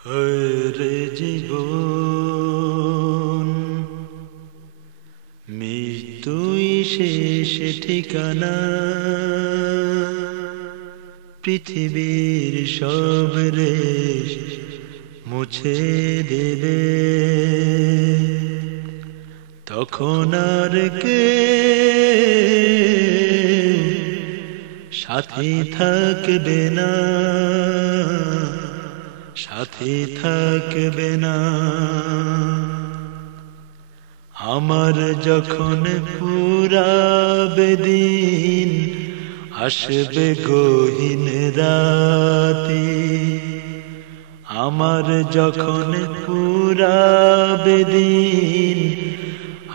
হরে জীবন মৃত্যুই শেষ ঠিকানা, পৃথিবীর সব রেশ মুছে দেবে, তখন আর কে সাথী থাকবে না, সাথী থাকবে না। আমার যখন ফুরাবে দিন, আসবে গহীন রাতি। আমার যখন ফুরাবে দিন,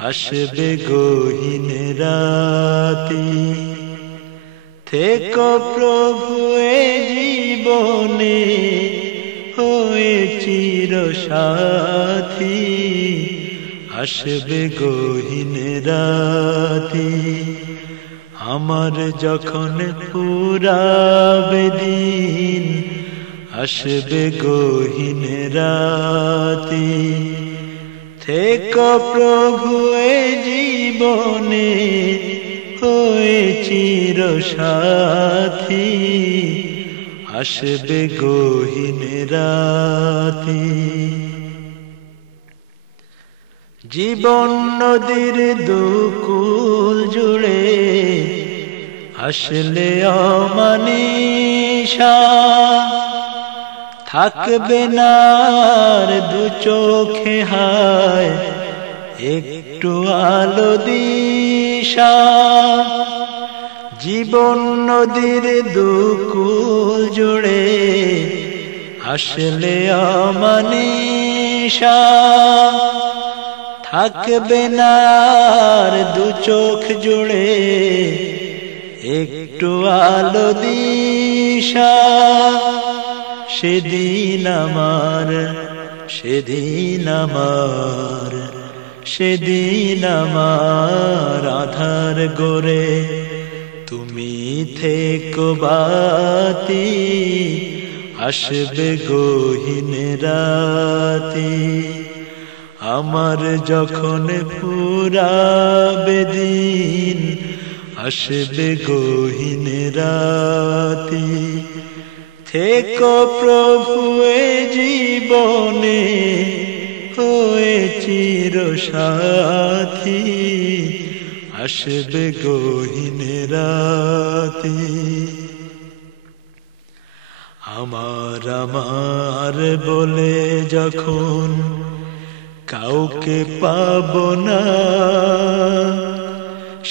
আসবে গহীন রাতি। থেকো প্রভু এ জীবনে হয়ে চির সাথী, আসবে গহীন রাতি। আমার যখন ফুরাবে দিন, আসবে গহীন রাতি। থেকো প্রভু এ জীবনে হয়ে চির সাথী, আসবে গহীন রাতি। জীবন নদীর দুকুল জুড়ে আসলে অমানিশা, থাকবে না আর দু চোখে হায় একটু আলো দিশা। জীবন নদীর দুকুল জুড়ে আসলে অমানিশা, থাকবে না আর দু চোখ জুড়ে একটু আলো দিশা। সেদিন আমার, সেদিন আমার, সেদিন আমার আধার গোরে তুমি থেকো বাতি, আসবে গহীন রাতি। আমার যখন ফুরাবে দিন, আসবে গহীন রাতি। থেকো প্রভু এ জীবনে হয়ে চির সাথী, আসবে গহীন রাতি। আমার আমার বলে যখন কাউকে পাবো না,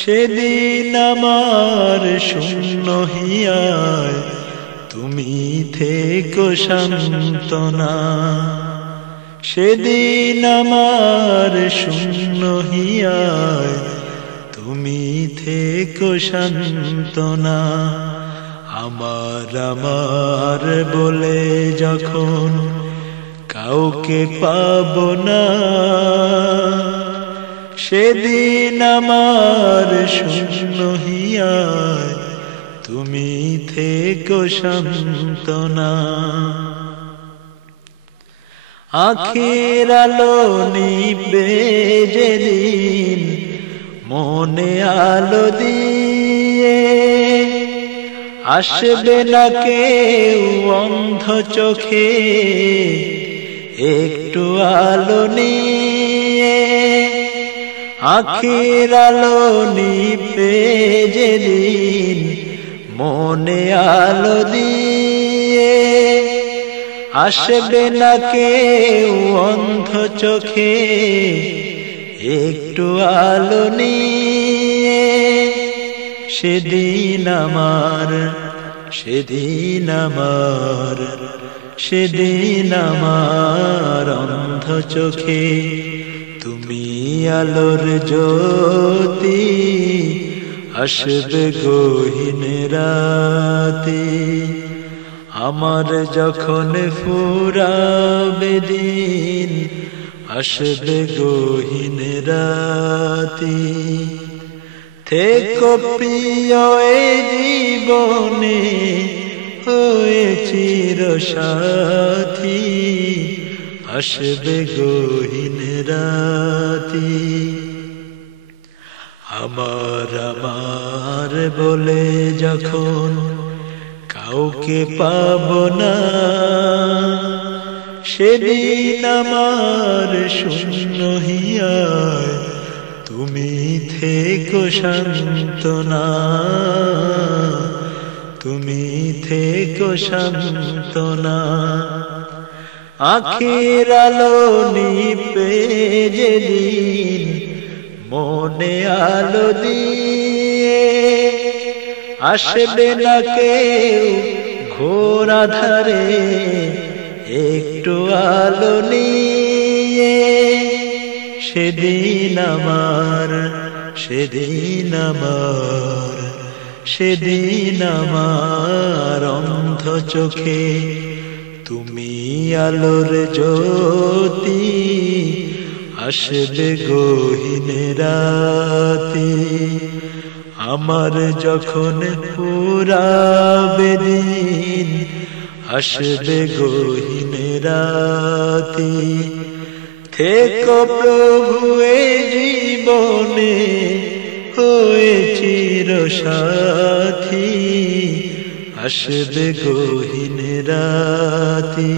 সেদিন আমার শূন্য হিয়ায় তুমি থেকো সান্ত্বনা। সেদিন আমার শূন্য হিয়ায় তুমি থেকো সান্ত্বনা। আমার আমার বলে যখন কাউকে পাবো না, সেদিন আমার শূন্য হিয়ায় তুমি থেকো সান্ত্বনা। আখির আলো নিবে যেদিন মনে আলো দিয়ে, আসবে না কেউ অন্ধ চোখে একটু আলো নিয়ে। আখির আলো নিবে যেদিন মনে আলো দিয়ে, আসবে না কেউ অন্ধ চোখে একটু আলো নিয়ে। সেদিন আমার, সেদিন আমার, সেদিন আমার অন্ধ চোখে তুমি আলোর জ্যোতি, আসবে গহীন রাতি। আমার যখন ফুরাবে দিন, আসবে গহীন রাতি। থেকো প্রিয় এ জীবনে হয়ে চির সাথী, আসবে গহীন রাতি। আমার আমার বলে যখন কাউকে পাবো না, সেদিন আমার শূন্য হিয়ায় তুমি থেকো সান্ত্বনা, তুমি থেকো সান্ত্বনা। আখির আলো নিবে যেদিন মনে আলো দিয়ে, আসবে না কেউ ঘোর আঁধারে একটু আলো নিয়ে। সেদিন আমার, সেদিন আমার, সেদিন আমার অন্ধ চোখে তুমি আলোর জ্যোতি, আসবে গহীন রাতি। আমার যখন ফুরাবে দিন, আসবে গহীন রাতি। থেকো প্রভু এ জীবনে হয়ে চিরসাথী, আসবে গহীন রাতি।